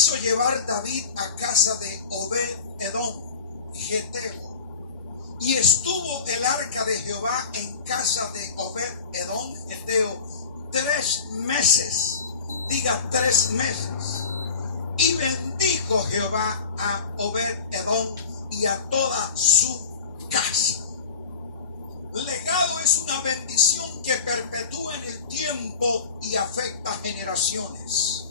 hizo llevar David a casa de Obed-Edom, geteo, y estuvo el arca de Jehová en casa de Obed-Edom, geteo, 3 meses. Diga 3 meses. Y bendijo Jehová a Obed-Edom y a toda su casa. Legado es una bendición que perpetúa en el tiempo y afecta generaciones.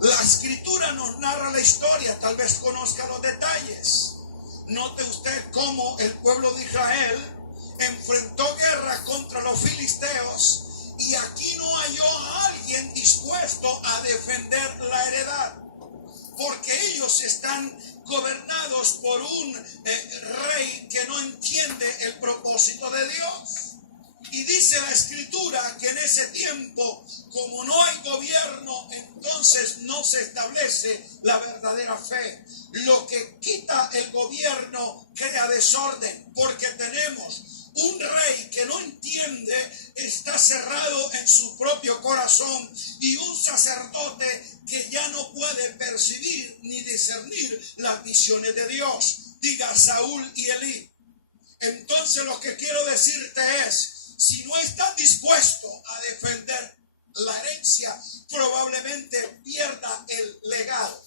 La escritura nos narra la historia, tal vez conozca los detalles. Note usted cómo el pueblo de Israel enfrentó guerra contra los filisteos y aquí no halló a alguien dispuesto a defender la heredad, porque ellos están gobernados por un rey que no entiende el propósito de Dios. Y dice la escritura que en ese tiempo, como no hay gobierno, entonces no se establece la verdadera fe. Lo que quita el gobierno crea desorden, porque tenemos un rey que no entiende, está cerrado en su propio corazón, y un sacerdote que ya no puede percibir ni discernir las visiones de Dios. Diga Saúl y Elí. Entonces lo que quiero decirte es, si no estás dispuesto a defender la herencia, probablemente pierda el legado.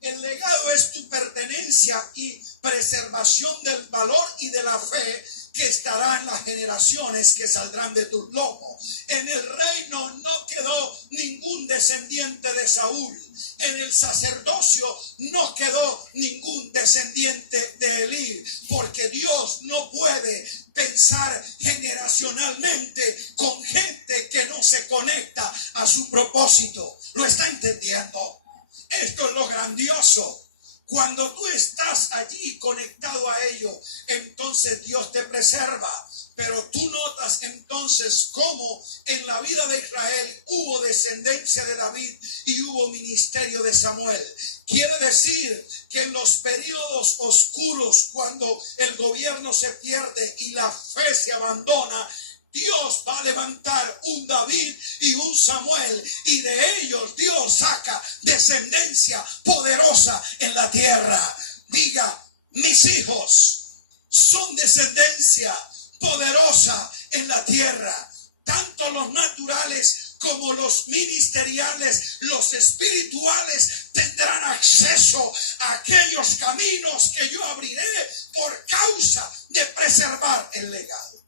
El legado es tu pertenencia y preservación del valor y de la fe que estará en las generaciones que saldrán de tus lomos. En el reino no quedó ningún descendiente de Saúl. En el sacerdocio no quedó ningún descendiente de Elí, porque Dios no puede pensar generacionalmente con gente que no se conecta a su propósito. ¿Lo está entendiendo? Esto es lo grandioso. Cuando tú estás allí conectado a ello, entonces Dios te preserva. Pero tú notas entonces cómo en la vida de Israel hubo descendencia de David y hubo ministerio de Samuel. Quiere decir que en los periodos oscuros, cuando el gobierno se pierde y la fe se abandona, Dios va a levantar un David y un Samuel, y de ellos Dios saca descendencia poderosa en la tierra. Diga, mis hijos son descendencia poderosa en la tierra. Tanto los naturales como los ministeriales, los espirituales, tendrán acceso a aquellos caminos que yo abriré por causa de preservar el legado.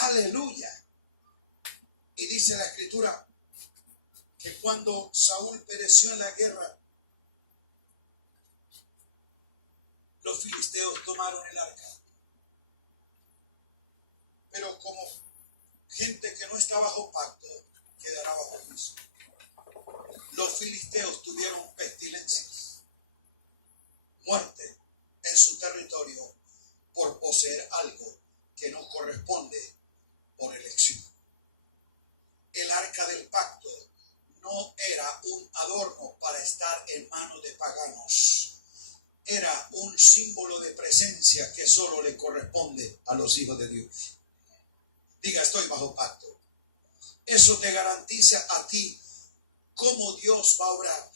Aleluya. Y dice la escritura que cuando Saúl pereció en la guerra, los filisteos tomaron el arca. Pero como gente que no está bajo pacto, quedará bajo juicio. Los filisteos tuvieron pestilencias, muerte en su territorio por poseer algo que no corresponde por elección. El arca del pacto no era un adorno para estar en manos de paganos. Era un símbolo de presencia que solo le corresponde a los hijos de Dios. Diga, estoy bajo pacto. Eso te garantiza a ti cómo Dios va a obrar.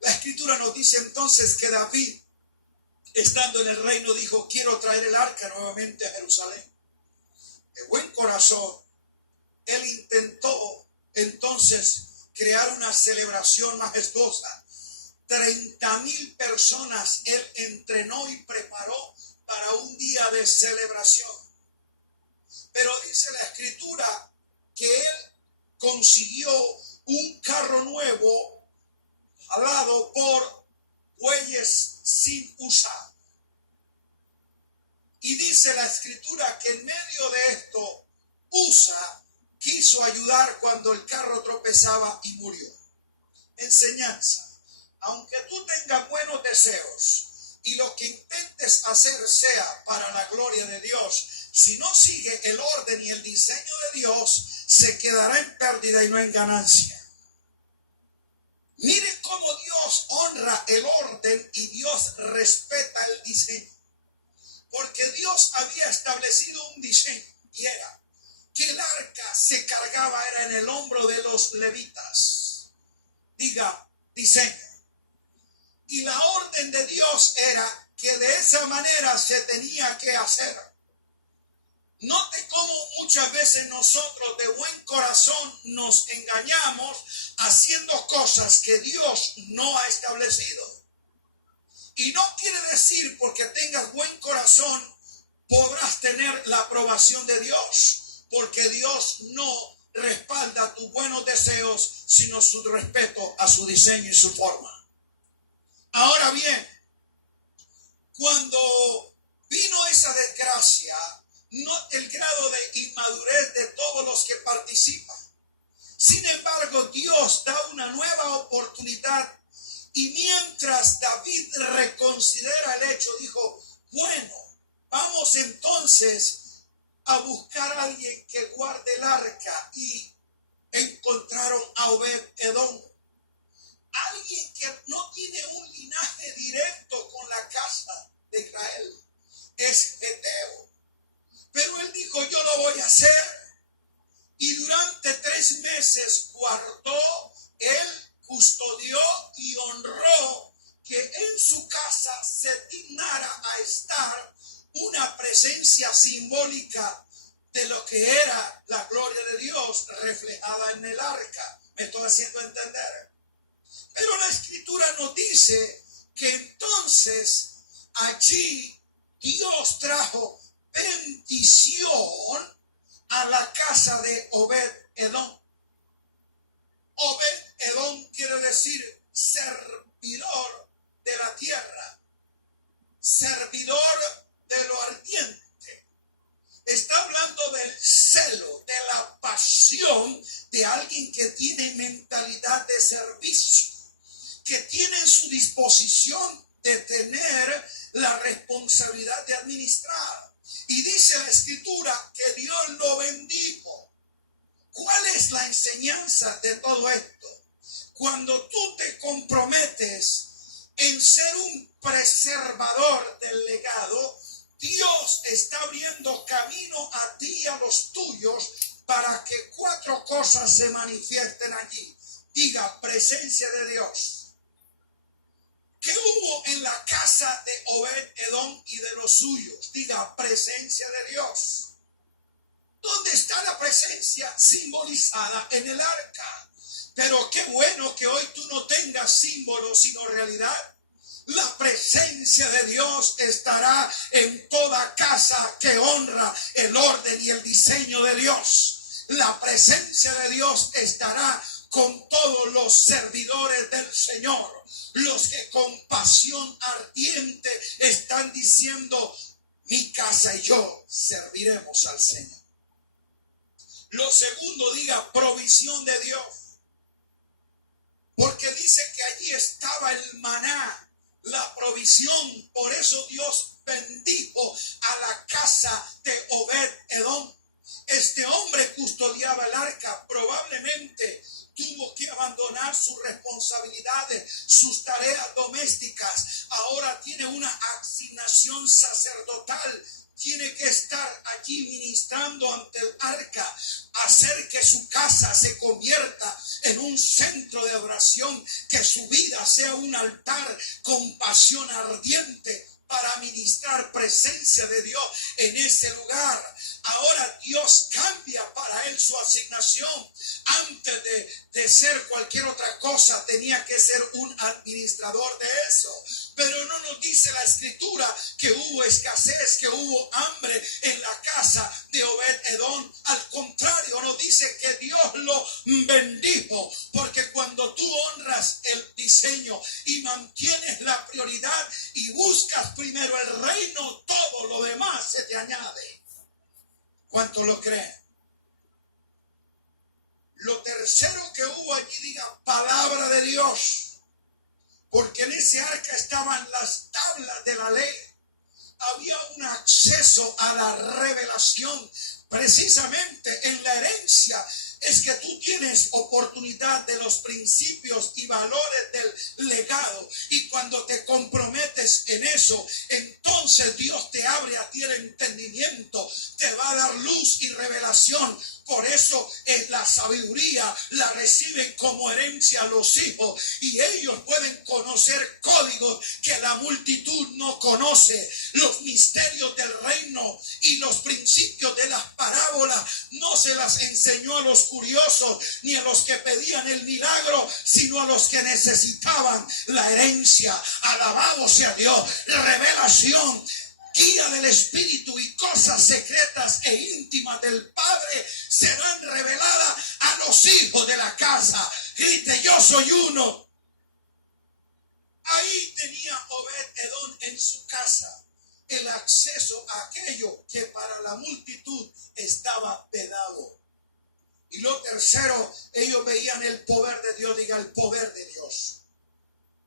La escritura nos dice entonces que David, estando en el reino, dijo, quiero traer el arca nuevamente a Jerusalén. De buen corazón, él intentó entonces crear una celebración majestuosa. 30,000 personas él entrenó y preparó para un día de celebración. Pero dice la escritura que él consiguió un carro nuevo jalado por bueyes sin usar. Y dice la escritura que en medio de esto, Usa quiso ayudar cuando el carro tropezaba y murió. Enseñanza. Aunque tú tengas buenos deseos y lo que intentes hacer sea para la gloria de Dios, si no sigue el orden y el diseño de Dios, se quedará en pérdida y no en ganancia. Mire cómo Dios honra el orden y Dios respeta el diseño. Porque Dios había establecido un diseño, y era que el arca se cargaba, era en el hombro de los levitas. Diga, diseño. Y la orden de Dios era que de esa manera se tenía que hacer. Note cómo muchas veces nosotros de buen corazón nos engañamos haciendo cosas que Dios no ha establecido. Y no quiere decir porque tengas buen corazón podrás tener la aprobación de Dios, porque Dios no respalda tus buenos deseos, sino su respeto a su diseño y su forma. Ahora bien, cuando vino esa desgracia, note el grado de inmadurez de todos los que participan. Sin embargo, Dios da una nueva oportunidad y mientras David reconsidera el hecho, dijo, bueno, vamos entonces a buscar a alguien que guarde el arca y encontraron a Obed-Edom. Alguien que no tiene un linaje directo con la casa de Israel. Es Geteo. Pero él dijo, yo lo voy a hacer. Y durante 3 meses guardó, él custodió y honró que en su casa se dignara a estar una presencia simbólica de lo que era la gloria de Dios reflejada en el arca. ¿Me estoy haciendo entender? Pero la escritura nos dice que entonces allí Dios trajo bendición a la casa de Obed-Edom. Obed-Edom quiere decir servidor de la tierra, servidor de lo ardiente. Está hablando del celo, de la pasión de alguien que tiene mentalidad de servicio, que tiene en su disposición de tener la responsabilidad de administrar. Y dice la escritura que Dios lo bendijo. ¿Cuál es la enseñanza de todo esto? Cuando tú te comprometes en ser un preservador del legado, Dios está abriendo camino a ti y a los tuyos para que 4 cosas se manifiesten allí. Diga, presencia de Dios. ¿Qué hubo en la casa de Obed-Edom y de los suyos? Diga, presencia de Dios. ¿Dónde está la presencia? Simbolizada en el arca. Pero qué bueno que hoy tú no tengas símbolos, sino realidad. La presencia de Dios estará en toda casa que honra el orden y el diseño de Dios. La presencia de Dios estará con todos los servidores del Señor. Los que con pasión ardiente están diciendo, mi casa y yo serviremos al Señor. Lo segundo, diga, provisión de Dios. Porque dice que allí estaba el maná, la provisión. Por eso Dios bendijo a la casa de Obed-Edom. Este hombre custodiaba el arca, probablemente tuvo que abandonar sus responsabilidades, sus tareas domésticas. Ahora tiene una asignación sacerdotal. Tiene que estar allí ministrando ante el arca, hacer que su casa se convierta en un centro de adoración, que su vida sea un altar con pasión ardiente para ministrar presencia de Dios en ese lugar. Ahora Dios cambia para él su asignación. Antes de ser cualquier otra cosa, tenía que ser un administrador de eso. Pero no nos dice la escritura que hubo escasez, que hubo hambre en la casa de Obed-Edom. Al contrario, nos dice que Dios lo bendijo. Porque cuando tú honras el diseño y mantienes la prioridad y buscas primero el reino, todo lo demás se te añade. ¿Cuántos lo creen? Lo tercero que hubo allí, diga, palabra de Dios. Porque en ese arca estaban las tablas de la ley. Había un acceso a la revelación. Precisamente en la herencia es que tú tienes oportunidad de los principios y valores del legado. Y cuando te comprometes en eso, entonces Dios te abre a ti el entendimiento. Te va a dar luz y revelación. Por eso es la sabiduría, la reciben como herencia a los hijos. Y ellos pueden conocer conocer códigos que la multitud no conoce. Los misterios del reino y los principios de las parábolas no se las enseñó a los curiosos ni a los que pedían el milagro, sino a los que necesitaban la herencia. Alabado sea Dios. Revelación, guía del Espíritu y cosas secretas e íntimas del Padre serán reveladas a los hijos de la casa. Grite, yo soy uno. Ahí tenía Obed-Edom en su casa el acceso a aquello que para la multitud estaba vedado. Y lo tercero, ellos veían el poder de Dios. Diga, el poder de Dios.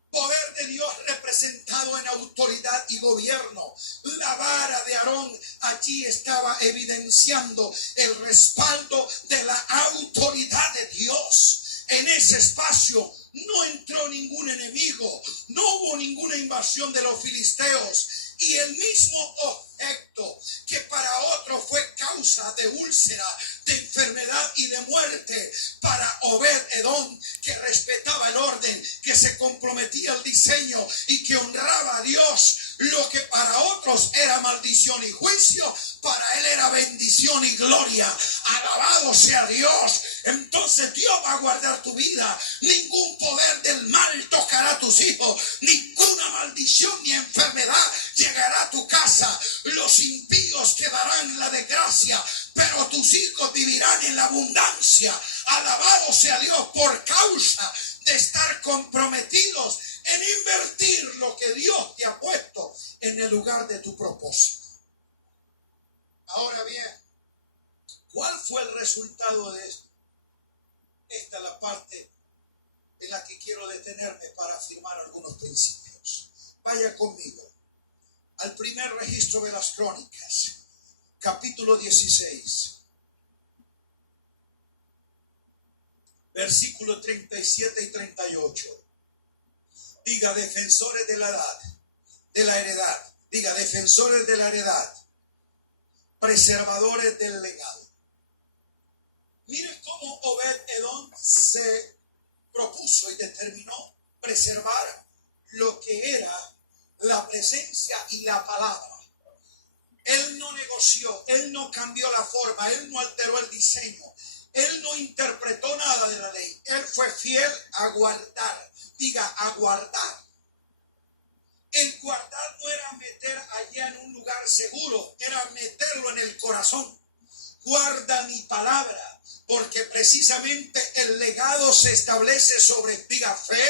Poder de Dios representado en autoridad y gobierno. La vara de Aarón allí estaba evidenciando el respaldo de la autoridad de Dios. En ese espacio no entró ningún enemigo, no hubo ninguna invasión de los filisteos. Y el mismo objeto que para otro fue causa de úlcera, de enfermedad y de muerte, para Obed-Edom, que respetaba el orden, que se comprometía al diseño y que honraba a Dios, lo que para otros era maldición y juicio, para él era bendición y gloria. Alabado sea Dios. Entonces Dios va a guardar tu vida. Ningún poder del mal tocará a tus hijos. Ninguna maldición ni enfermedad llegará a tu casa. Los impíos quedarán en la desgracia, pero tus hijos vivirán en la abundancia. Alabado sea Dios, por causa de estar comprometidos en invertir lo que Dios te ha puesto en el lugar de tu propósito. Ahora bien, ¿cuál fue el resultado de esto? Esta es la parte en la que quiero detenerme para afirmar algunos principios. Vaya conmigo al primer registro de las Crónicas, capítulo 16, versículos 37 y 38. Diga, defensores de la edad, de la heredad. Diga, defensores de la heredad, preservadores del legado. Miren cómo Obed-Edom se propuso y determinó preservar lo que era la presencia y la palabra. Él no negoció, él no cambió la forma, él no alteró el diseño, él no interpretó nada de la ley. Él fue fiel a guardar. Diga, a guardar. El guardar no era meter allá en un lugar seguro, era meterlo en el corazón. Guarda mi palabra, porque precisamente el legado se establece sobre, diga, fe,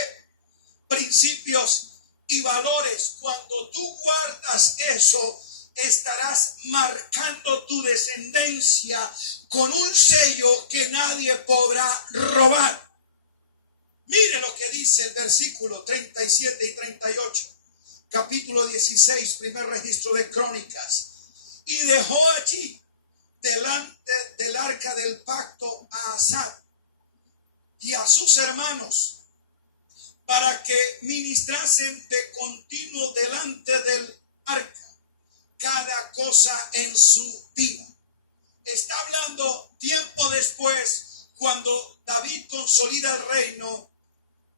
principios y valores. Cuando tú guardas eso, estarás marcando tu descendencia con un sello que nadie podrá robar. Mire lo que dice el versículo 37 y 38. Capítulo 16, primer registro de Crónicas. Y dejó allí delante del arca del pacto a Asaf y a sus hermanos para que ministrasen de continuo delante del arca, cada cosa en su día. Está hablando tiempo después, cuando David consolida el reino,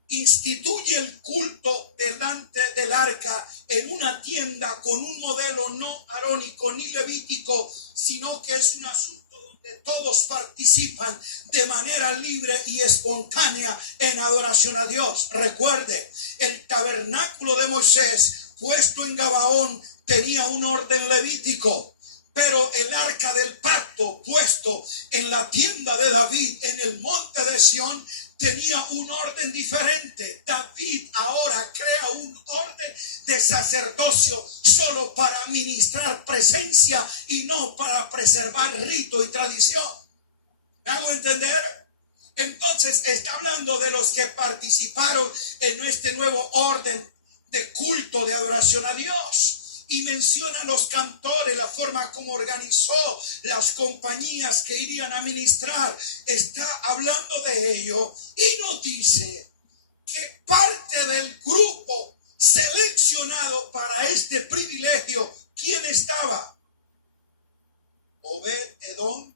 instituye el culto delante del arca en una tienda con un modelo no arónico ni levítico, sino que es un asunto donde todos participan de manera libre y espontánea en adoración a Dios. Recuerde, el tabernáculo de Moisés puesto en Gabaón tenía un orden levítico, pero el arca del pacto puesto en la tienda de David en el monte de Sión tenía un orden diferente. David ahora crea un orden de sacerdocio solo para ministrar presencia y no para preservar rito y tradición. ¿Me hago entender? Entonces está hablando de los que participaron en este nuevo orden de culto, de adoración a Dios. Y menciona los cantores, la forma como organizó las compañías que irían a ministrar. Está hablando de ello y nos dice que parte del grupo seleccionado para este privilegio, ¿quién estaba? Obed-Edom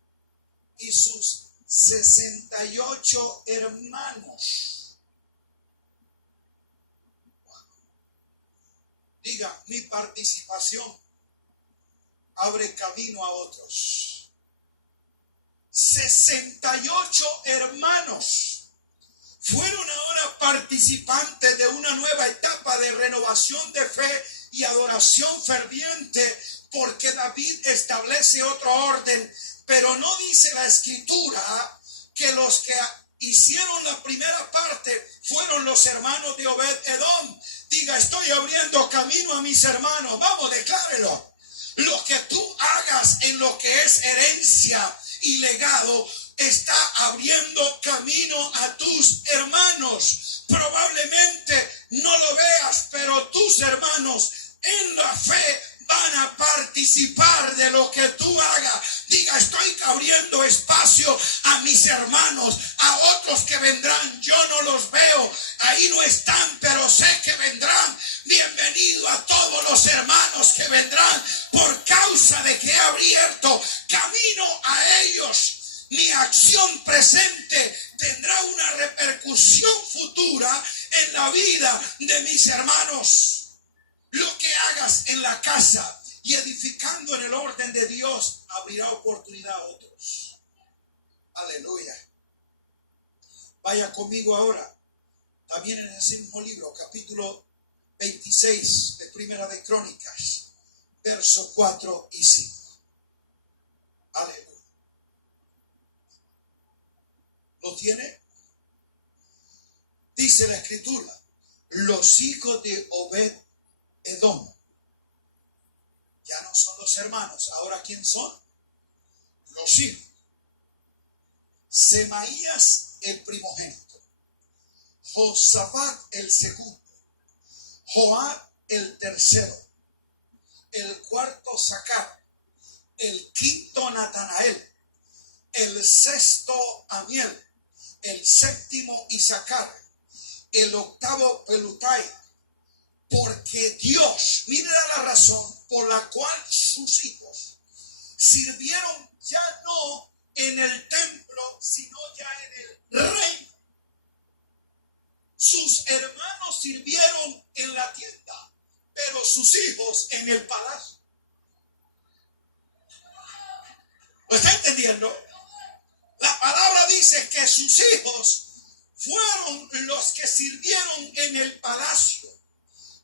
y sus 68 hermanos. mi participación abre camino a otros. 68 hermanos fueron ahora participantes de una nueva etapa de renovación de fe y adoración ferviente, porque David establece otro orden, pero no dice la escritura que los que hicieron la primera parte fueron los hermanos de Obed-Edom. Diga, estoy abriendo camino a mis hermanos. Vamos, declárelo. Lo que tú hagas en lo que es herencia y legado está abriendo camino a tus hermanos. Probablemente no lo veas, pero tus hermanos en la fe van a participar de lo que tú hagas. Diga, estoy abriendo espacio a mis hermanos, a otros que vendrán. Yo no los veo, ahí no están, pero sé que vendrán. Bienvenido a todos los hermanos que vendrán por causa de que he abierto camino a ellos. Mi acción presente tendrá una repercusión futura en la vida de mis hermanos. Lo que hagas en la casa y edificando en el orden de Dios abrirá oportunidad a otros. Aleluya. Vaya conmigo ahora, también en ese mismo libro, capítulo 26 de Primera de Crónicas, versos 4 y 5. Aleluya. ¿Lo tiene? Dice la escritura, los hijos de Obed-Edom ya no son los hermanos. Ahora, ¿quién son? Los hijos. Semaías el primogénito, Josafat el segundo, Joab el tercero, el cuarto Zacar, el quinto Natanael, el sexto Amiel, el séptimo Isaacar, el octavo Pelutai. Porque Dios, mire la razón por la cual sus hijos sirvieron ya no en el templo, sino ya en el reino. Sus hermanos sirvieron en la tienda, pero sus hijos en el palacio. ¿Lo está entendiendo? La palabra dice que sus hijos fueron los que sirvieron en el palacio,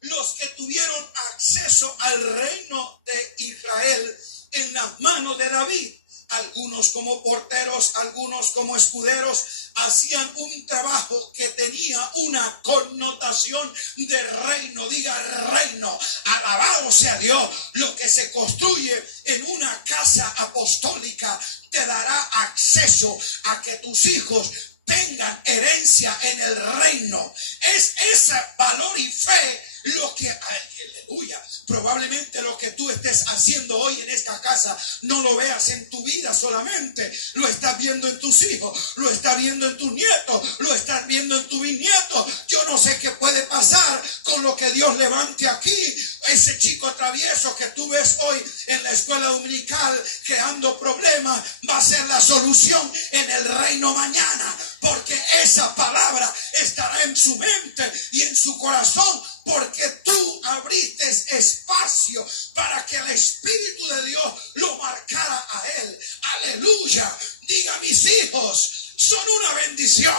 los que tuvieron acceso al reino de Israel en las manos de David. Algunos como porteros, algunos como escuderos, hacían un trabajo que tenía una connotación de reino. Diga reino, alabado sea Dios. Lo que se construye en una casa apostólica te dará acceso a que tus hijos tengan herencia en el reino. Es ese valor y fe lo que, aleluya, probablemente lo que tú estés haciendo hoy en esta casa no lo veas en tu vida solamente, lo estás viendo en tus hijos, lo estás viendo en tus nietos, lo estás viendo en tu bisnieto. Yo no sé qué puede pasar con lo que Dios levante aquí. Ese chico travieso que tú ves hoy en la escuela dominical creando problemas va a ser la solución en el reino mañana, porque esa palabra estará en su mente y en su corazón, porque tú abriste espacio para que el Espíritu de Dios lo marcara a él. Aleluya. Diga, mis hijos son una bendición.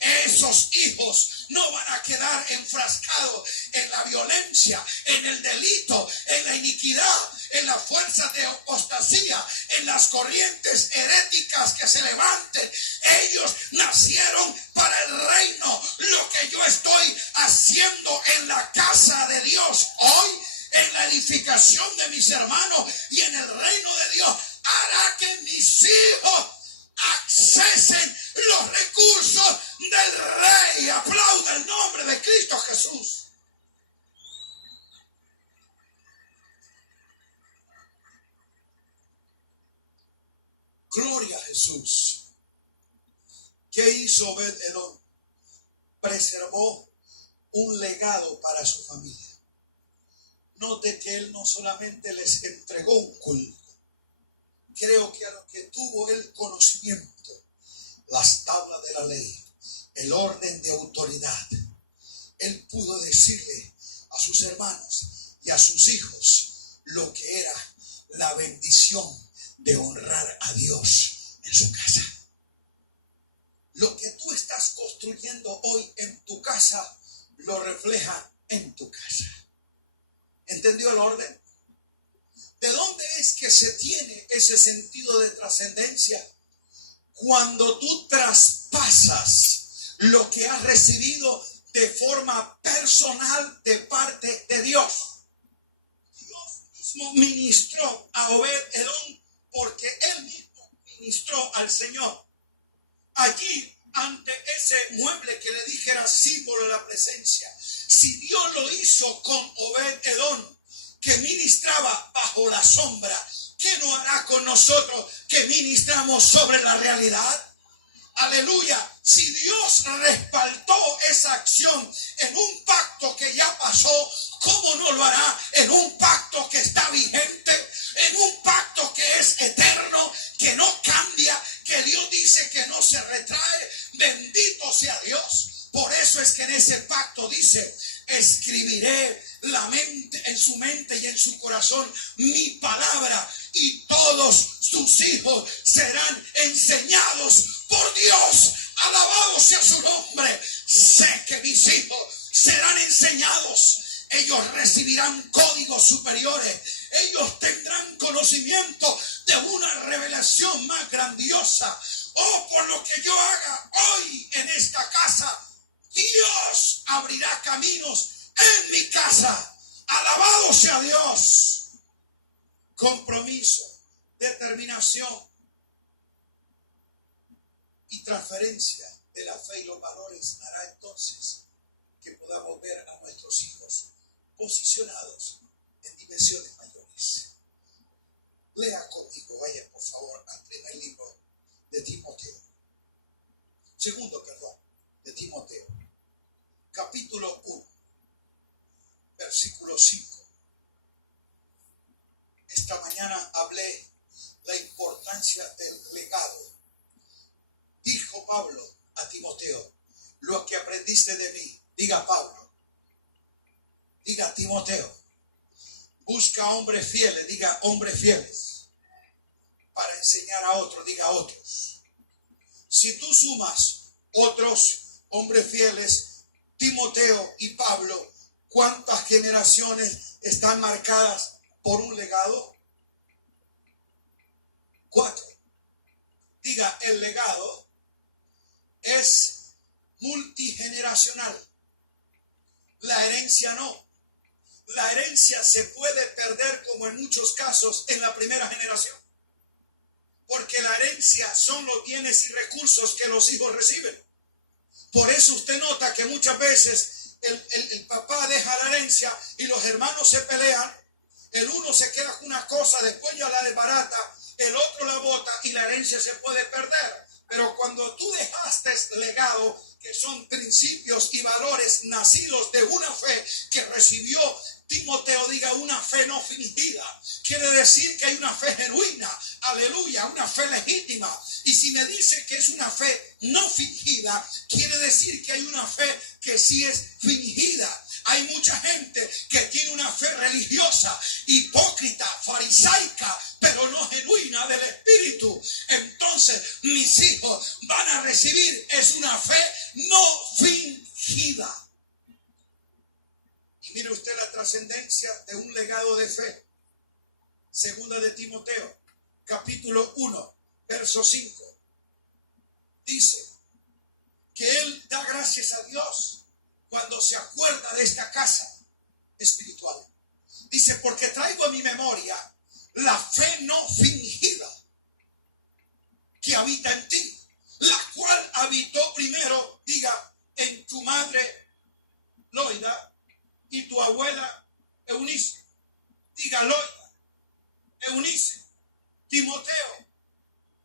Esos hijos no van a quedar enfrascados en la violencia, en el delito, en la iniquidad, en las fuerzas de apostasía, en las corrientes heréticas que se levanten. Ellos nacieron para el reino. Lo que yo estoy haciendo en la casa de Dios hoy, en la edificación de mis hermanos y en el reino de Dios, hará que mis hijos accesen los recursos del Rey. Aplauda el nombre de Cristo Jesús. Gloria a Jesús. ¿Qué hizo Obed-Edom? Preservó un legado para su familia. Note que él no solamente les entregó un culto. Creo que a lo que tuvo el conocimiento, las tablas de la ley, el orden de autoridad, él pudo decirle a sus hermanos y a sus hijos lo que era la bendición de honrar a Dios en su casa. Lo que tú estás construyendo hoy en tu casa lo refleja en tu casa. ¿Entendió el orden? ¿De dónde es que se tiene ese sentido de trascendencia? Cuando tú traspasas lo que has recibido de forma personal de parte de Dios. Dios mismo ministró a Obed-Edom porque él mismo ministró al Señor. Allí, ante ese mueble que le dije era símbolo de la presencia. Si Dios lo hizo con Obed-Edom, que ministraba bajo la sombra, ¿qué no hará con nosotros que ministramos sobre la realidad? Aleluya. Si Dios respaldó esa acción en un pacto que ya pasó, ¿cómo no lo hará en un pacto que está vigente? En un pacto que es eterno, que no cambia, que Dios dice que no se retrae. Bendito sea Dios. Por eso es que en ese pacto dice: escribiré en su mente y en su corazón mi palabra, y todos sus hijos serán enseñados por Dios. Alabado sea su nombre. Sé que mis hijos serán enseñados. Ellos recibirán códigos superiores. Ellos tendrán conocimiento de una revelación más grandiosa. Oh, por lo que yo haga hoy en esta casa, Dios abrirá caminos en mi casa. Alabado sea Dios. Compromiso, determinación y transferencia de la fe y los valores hará entonces que podamos ver a nuestros hijos posicionados en dimensiones mayores. Lea conmigo, vaya por favor al primer libro de Timoteo. De Timoteo. Capítulo 1, versículo 5. Esta mañana hablé la importancia del legado. Dijo Pablo a Timoteo: lo que aprendiste de mí, diga Pablo, diga Timoteo, busca hombres fieles, diga hombres fieles, para enseñar a otros, diga otros. Si tú sumas otros hombres fieles, Timoteo y Pablo, ¿cuántas generaciones están marcadas por un legado? 4. Diga, el legado es multigeneracional. La herencia no. La herencia se puede perder, como en muchos casos, en la primera generación. Porque la herencia son los bienes y recursos que los hijos reciben. Por eso usted nota que muchas veces el papá deja la herencia y los hermanos se pelean. El uno se queda con una cosa, después ya la desbarata, el otro la bota y la herencia se puede perder. Pero cuando tú dejaste legado, que son principios y valores nacidos de una fe que recibió Timoteo, diga una fe no fingida. Quiere decir que hay una fe genuina, aleluya, una fe legítima. Y si me dice que es una fe no fingida, quiere decir que hay una fe que sí es fingida. Hay mucha gente que tiene una fe religiosa, hipócrita, farisaica, pero no genuina del Espíritu. Entonces mis hijos van a recibir es una fe no fingida. Y mire usted la trascendencia de un legado de fe. Segunda de Timoteo, capítulo 1, verso 5. Dice que él da gracias a Dios cuando se acuerda de esta casa espiritual. Dice, porque traigo a mi memoria la fe no fingida que habita en ti, la cual habitó primero, diga, en tu madre Loida y tu abuela Eunice. Diga Loida, Eunice, Timoteo.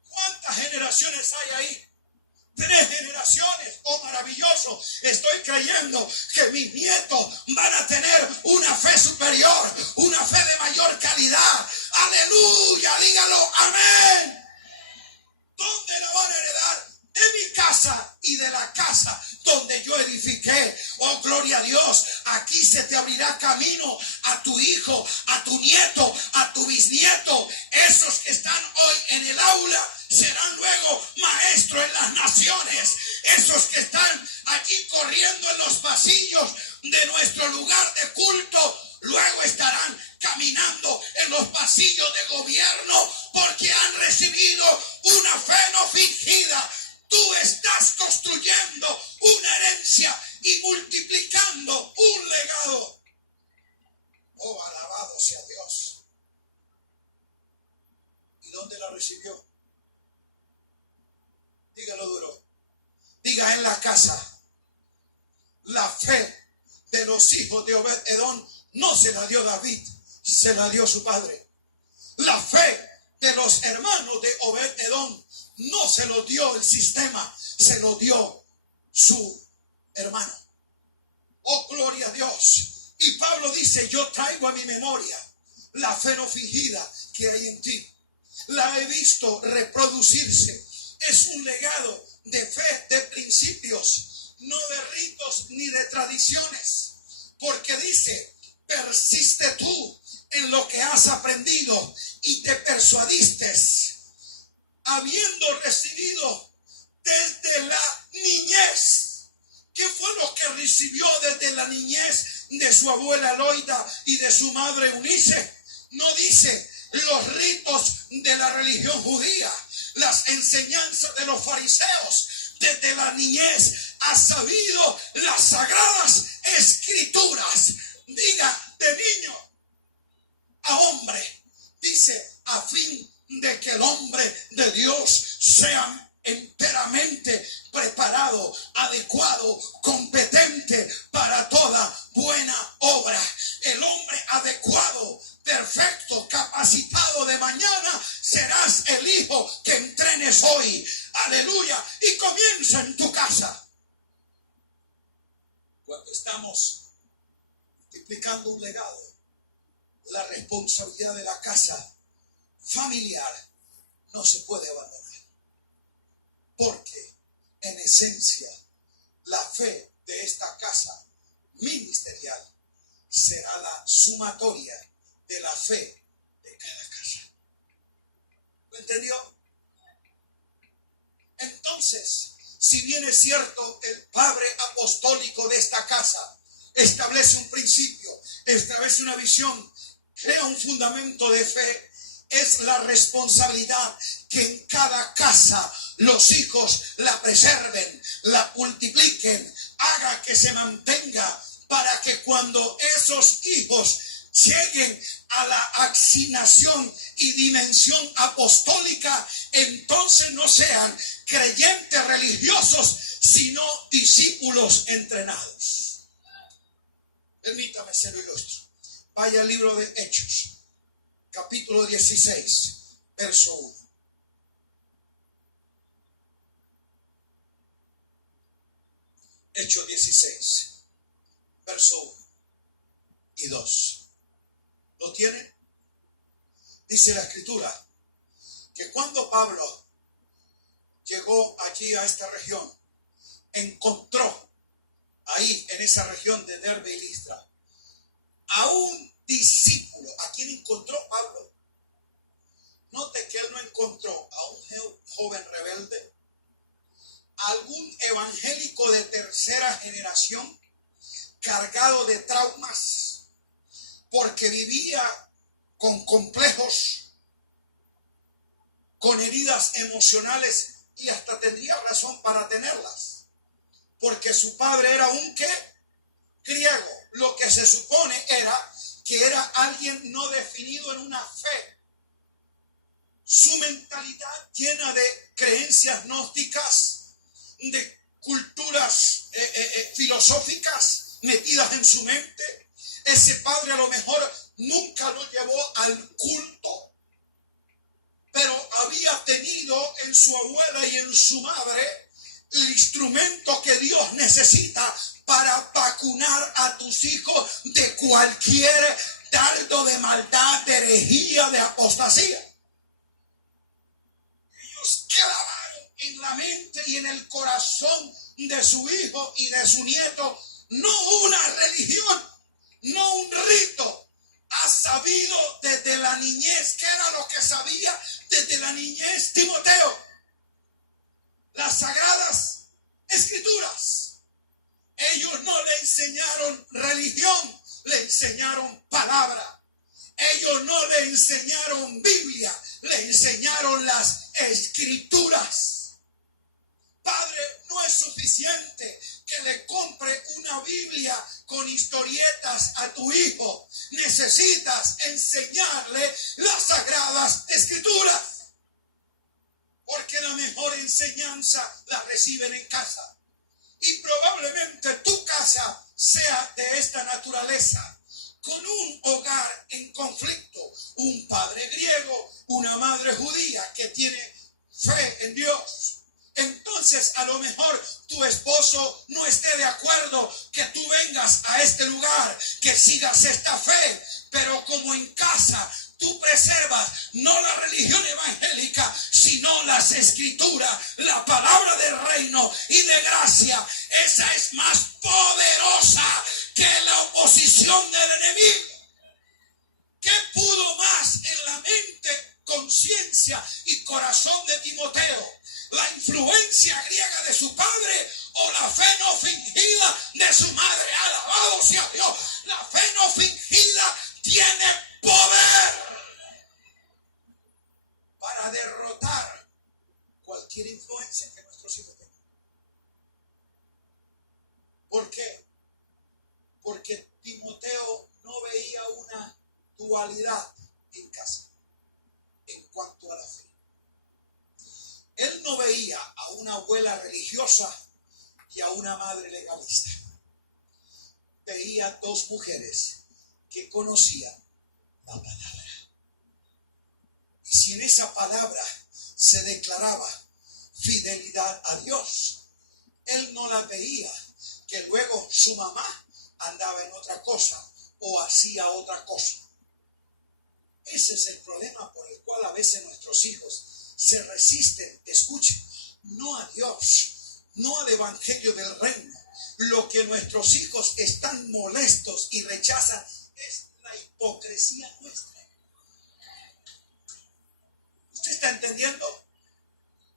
¿Cuántas generaciones hay ahí? 3 generaciones. Oh, maravilloso. Estoy creyendo que mis nietos van a tener una fe superior, una fe de mayor calidad. Aleluya, dígalo, amén. ¿Dónde la van a heredar? De mi casa y de la casa donde yo edifiqué. Oh, gloria a Dios. Aquí se te abrirá camino a a tu hijo, a tu nieto, a tu bisnieto. Esos que están hoy en el aula serán luego maestros en las naciones. Esos que están aquí corriendo en los pasillos de nuestro lugar de culto, luego estarán caminando en los pasillos de gobierno porque han recibido una fe no fingida. Tú estás construyendo una herencia y multiplicando un legado. Oh, alabado sea Dios. ¿Y dónde la recibió? Dígalo duro. Diga: en la casa. La fe de los hijos de Obed-Edom no se la dio David, se la dio su padre. La fe de los hermanos de Obed-Edom no se lo dio el sistema, se lo dio su hermano. Oh, gloria a Dios. Y Pablo dice: yo traigo a mi memoria la fe no fingida que hay en ti. La he visto reproducirse. Es un legado de fe, de principios, no de ritos ni de tradiciones. Porque dice: persiste tú en lo que has aprendido y te persuadiste, habiendo recibido desde la niñez. ¿Qué fue lo que recibió desde la niñez de su abuela Loida y de su madre Eunice? No dice los ritos de la religión judía, las enseñanzas de los fariseos. Desde la niñez ha sabido las sagradas escrituras. Diga: de niño a hombre. Dice: a fin de que el hombre de Dios sea enteramente preparado, adecuado, competente para toda buena obra. El hombre adecuado, perfecto, capacitado de mañana, serás el hijo que entrenes hoy. Aleluya. Y comienza en tu casa. Cuando estamos multiplicando un legado, la responsabilidad de la casa familiar no se puede abandonar. Porque en esencia la fe de esta casa ministerial será la sumatoria de la fe de cada casa. ¿Lo entendió? Entonces, si bien es cierto, el padre apostólico de esta casa establece un principio, establece una visión, crea un fundamento de fe, es la responsabilidad que en cada casa los hijos la preserven, la multipliquen, haga que se mantenga, para que cuando esos hijos lleguen a la asignación y dimensión apostólica, entonces no sean creyentes religiosos, sino discípulos entrenados. Permítame ser ilustro. Vaya al libro de Hechos, capítulo 16, verso 1. Hechos 16, verso 1 y 2. ¿Lo tienen? Dice la escritura que cuando Pablo llegó allí a esta región, encontró ahí en esa región de Derbe y Listra a un discípulo. ¿A quién encontró Pablo? Note que él no encontró a un joven rebelde, a algún evangélico de tercera generación cargado de traumas porque vivía con complejos, con heridas emocionales, y hasta tendría razón para tenerlas, porque su padre era un ¿qué? Griego. Lo que se supone era que era alguien no definido en una fe. Su mentalidad llena de creencias gnósticas, de culturas filosóficas metidas en su mente. Ese padre a lo mejor nunca lo llevó al culto, pero había tenido en su abuela y en su madre el instrumento que Dios necesita para vacunar a tus hijos de cualquier dardo de maldad, de herejía, de apostasía. Ellos clavaron en la mente y en el corazón de su hijo y de su nieto no una religión, no un rito, sabido desde la niñez. ¿Qué era lo que sabía desde la niñez Timoteo? Las sagradas escrituras. Ellos no le enseñaron religión, le enseñaron palabra. Ellos no le enseñaron Biblia, le enseñaron las escrituras. Padre, no es suficiente que le compre una Biblia con historietas a tu hijo. Necesitas enseñarle las sagradas escrituras. Porque la mejor enseñanza la reciben en casa. Y probablemente tu casa sea de esta naturaleza. Con un hogar en conflicto. Un padre griego, una madre judía que tiene fe en Dios. Entonces a lo mejor tu esposo no esté de acuerdo que tú vengas a este lugar, que sigas esta fe, pero como en casa tú preservas no la religión evangélica, sino las escrituras, la palabra del reino y de gracia. Esa es más poderosa que la oposición del enemigo. ¿Qué pudo más en la mente, conciencia y corazón de Timoteo? ¿La influencia griega de su padre o la fe no fingida de su madre? Alabado sea Dios. La fe no fingida tiene poder para derrotar cualquier influencia que nuestros hijos tengan. ¿Por qué? Porque Timoteo no veía una dualidad en casa en cuanto a la fe. Él no veía a una abuela religiosa y a una madre legalista. Veía dos mujeres que conocían la palabra. Y si en esa palabra se declaraba fidelidad a Dios, él no la veía que luego su mamá andaba en otra cosa o hacía otra cosa. Ese es el problema por el cual a veces nuestros hijos se resisten, escuchen, no a Dios, no al evangelio del reino. Lo que nuestros hijos están molestos y rechazan es la hipocresía nuestra. ¿Usted está entendiendo?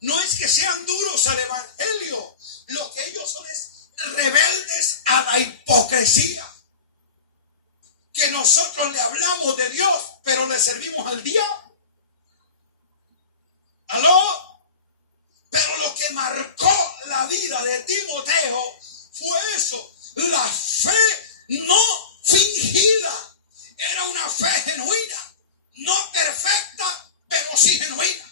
No es que sean duros al evangelio, lo que ellos son es rebeldes a la hipocresía. Que nosotros le hablamos de Dios, pero le servimos al diablo. ¿Aló? Pero lo que marcó la vida de Timoteo fue eso, la fe no fingida. Era una fe genuina, no perfecta, pero sí genuina.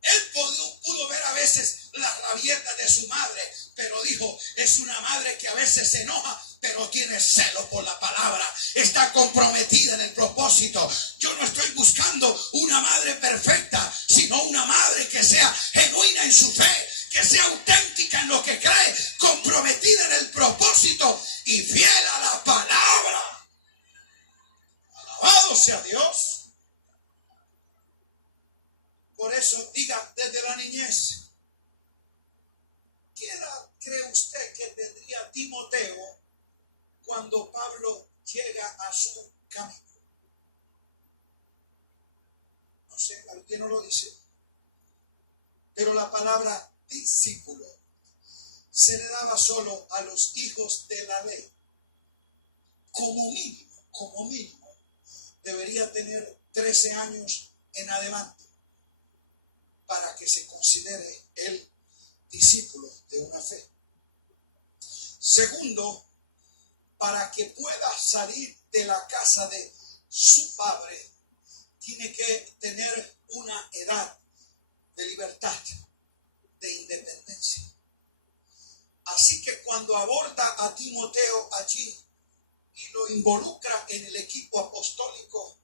Él pudo ver a veces las rabietas de su madre, pero dijo, es una madre que a veces se enoja, pero tiene celo por la palabra, está comprometida en el propósito. Yo no estoy buscando una madre perfecta, sino una madre que sea genuina en su fe, que sea auténtica en lo que cree, comprometida en el propósito y fiel a la palabra. Alabado sea Dios. Por eso diga, desde la niñez, ¿qué edad cree usted que tendría Timoteo cuando Pablo llega a su camino? No sé, alguien no lo dice. Pero la palabra discípulo se le daba solo a los hijos de la ley. Como mínimo, debería tener 13 años en adelante para que se considere el discípulo de una fe. Segundo, para que pueda salir de la casa de su padre, tiene que tener una edad de libertad, de independencia. Así que cuando aborda a Timoteo allí y lo involucra en el equipo apostólico,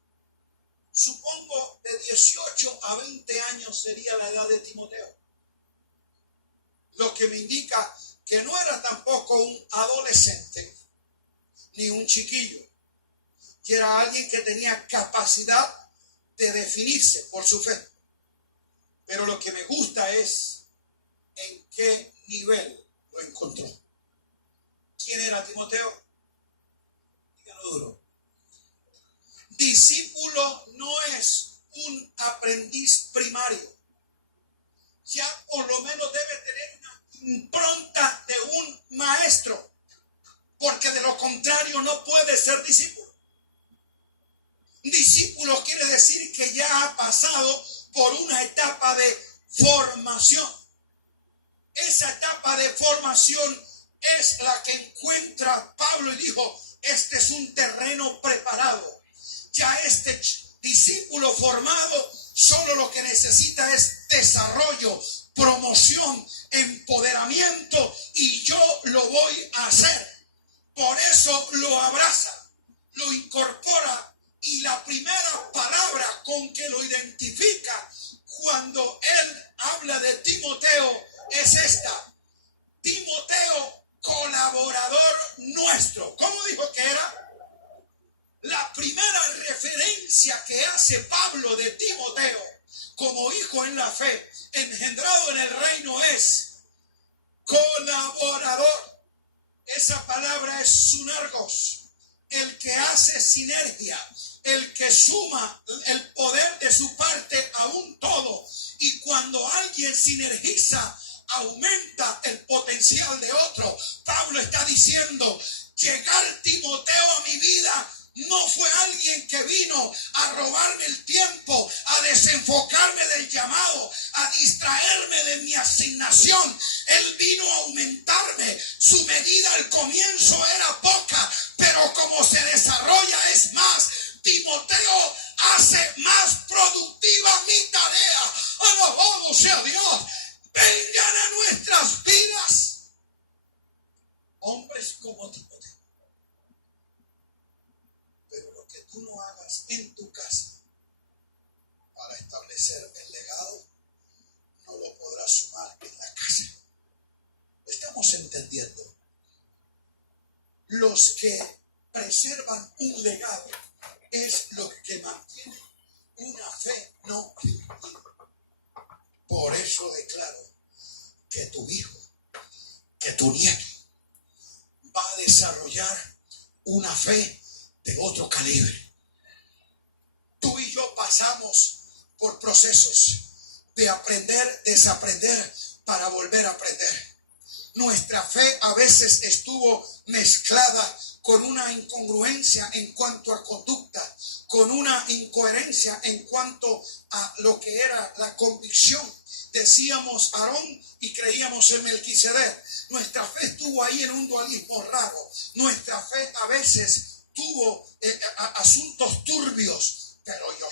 supongo de 18 a 20 años sería la edad de Timoteo. Lo que me indica que no era tampoco un adolescente ni un chiquillo, que era alguien que tenía capacidad de definirse por su fe. Pero lo que me gusta es en qué nivel lo encontró. ¿Quién era Timoteo? Díganlo duro. Discípulo puede ser discípulo. Discípulo quiere decir que ya ha pasado por una etapa de formación. Esa etapa de formación es la que encuentra Pablo y dijo, este es un terreno preparado. Ya este discípulo formado solo lo que necesita es desarrollo, promoción, empoderamiento, y yo lo voy a hacer. Por eso lo abraza, lo incorpora, y la primera palabra con que lo identifica cuando él habla de Timoteo es esta: Timoteo, colaborador nuestro. ¿Cómo dijo que era? La primera referencia que hace Pablo de Timoteo como hijo en la fe, engendrado en el reino, es colaborador. Esa palabra es sunergos, el que hace sinergia, el que suma el poder de su parte a un todo. Y cuando alguien sinergiza, aumenta el potencial de otro. Pablo está diciendo, llegar Timoteo a mi vida no fue alguien que vino a robarme el tiempo, a desenfocarme del llamado, a distraerme de mi asignación. Él vino a aumentarme. Su medida al comienzo era poca, pero como se desarrolla es más. Timoteo hace más productiva mi tarea. Alabado sea Dios. Vengan a nuestras vidas hombres como Timoteo. Pero lo que tú no hagas en tu casa para establecer el legado, no lo podrás sumar en la casa. Estamos entendiendo. Los que preservan un legado es lo que mantiene una fe no fingida. Por eso declaro que tu hijo, que tu nieto va a desarrollar una fe de otro calibre. Tú y yo pasamos por procesos de aprender, desaprender, para volver a aprender. Nuestra fe a veces estuvo mezclada con una incongruencia en cuanto a conducta, con una incoherencia en cuanto a lo que era la convicción. Decíamos Aarón y creíamos en Melquisedec. Nuestra fe estuvo ahí en un dualismo raro. Nuestra fe a veces tuvo asuntos turbios, pero yo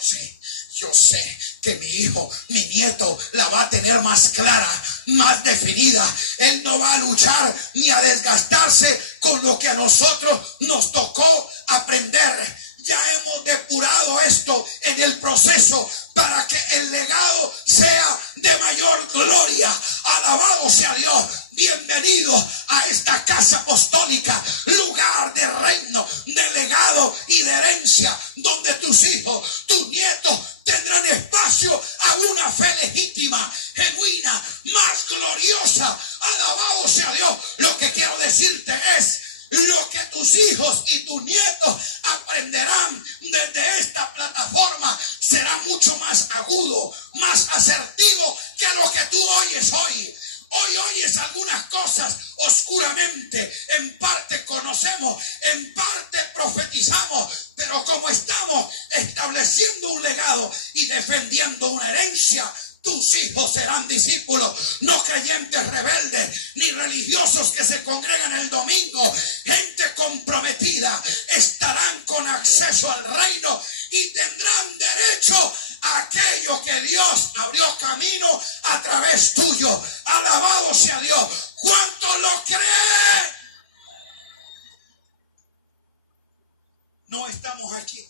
sé que mi hijo, mi nieto, la va a tener más clara, más definida. Él no va a luchar ni a desgastarse con lo que a nosotros nos tocó aprender. Ya hemos depurado esto en el proceso para que el legado sea de mayor gloria. Alabado sea Dios. Bienvenido a esta casa apostólica, lugar de reino, de legado y de herencia, donde tus hijos, tus nietos tendrán espacio a una fe legítima, genuina, más gloriosa. Alabado sea Dios. Lo que quiero decirte es, lo que tus hijos y tus nietos aprenderán desde esta plataforma será mucho más agudo, más asertivo que lo que tú oyes hoy. Hoy oyes algunas cosas oscuramente, en parte conocemos, en parte profetizamos, pero como estamos estableciendo un legado y defendiendo una herencia, tus hijos serán discípulos, no creyentes rebeldes, ni religiosos que se congregan el domingo. Gente comprometida, estarán con acceso al reino y tendrán derecho a aquello que Dios abrió camino a través tuyo. Alabado sea Dios. ¿Cuánto lo cree? No estamos aquí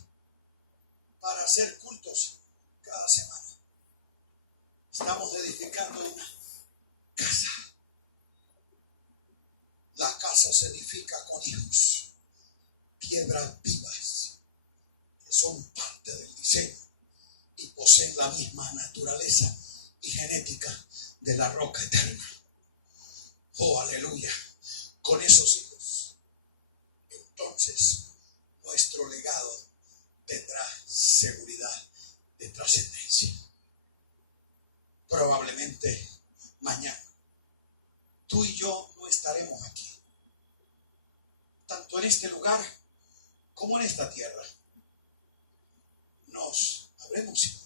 para hacer cultos cada semana. Estamos edificando una casa. La casa se edifica con hijos, piedras vivas, que son parte del diseño y poseen la misma naturaleza y genética de la roca eterna. Oh, aleluya. Con esos hijos, entonces nuestro legado tendrá seguridad de trascendencia. Probablemente mañana tú y yo no estaremos aquí, tanto en este lugar como en esta tierra, nos habremos ido.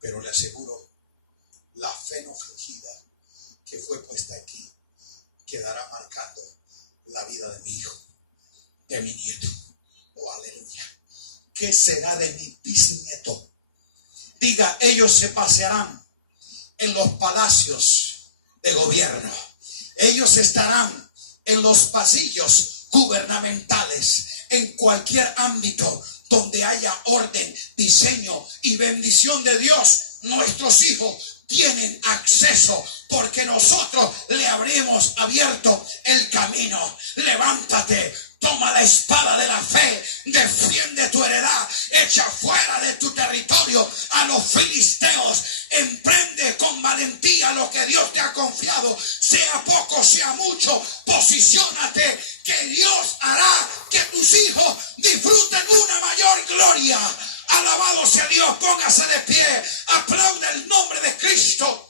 Pero le aseguro, la fe no fingida que fue puesta aquí quedará marcando la vida de mi hijo, de mi nieto. Oh, aleluya. ¿Qué será de mi bisnieto? Diga, ellos se pasearán en los palacios de gobierno. Ellos estarán en los pasillos gubernamentales, en cualquier ámbito donde haya orden, diseño y bendición de Dios. Nuestros hijos tienen acceso porque nosotros le habremos abierto el camino. Levántate, toma la espada de la fe, defiende tu heredad, echa fuera de tu territorio a los filisteos, emprende con valentía lo que Dios te ha confiado, sea poco, sea mucho, posiciónate, que Dios hará que tus hijos disfruten una mayor gloria. Alabado sea Dios, póngase de pie, aplaude el nombre de Cristo.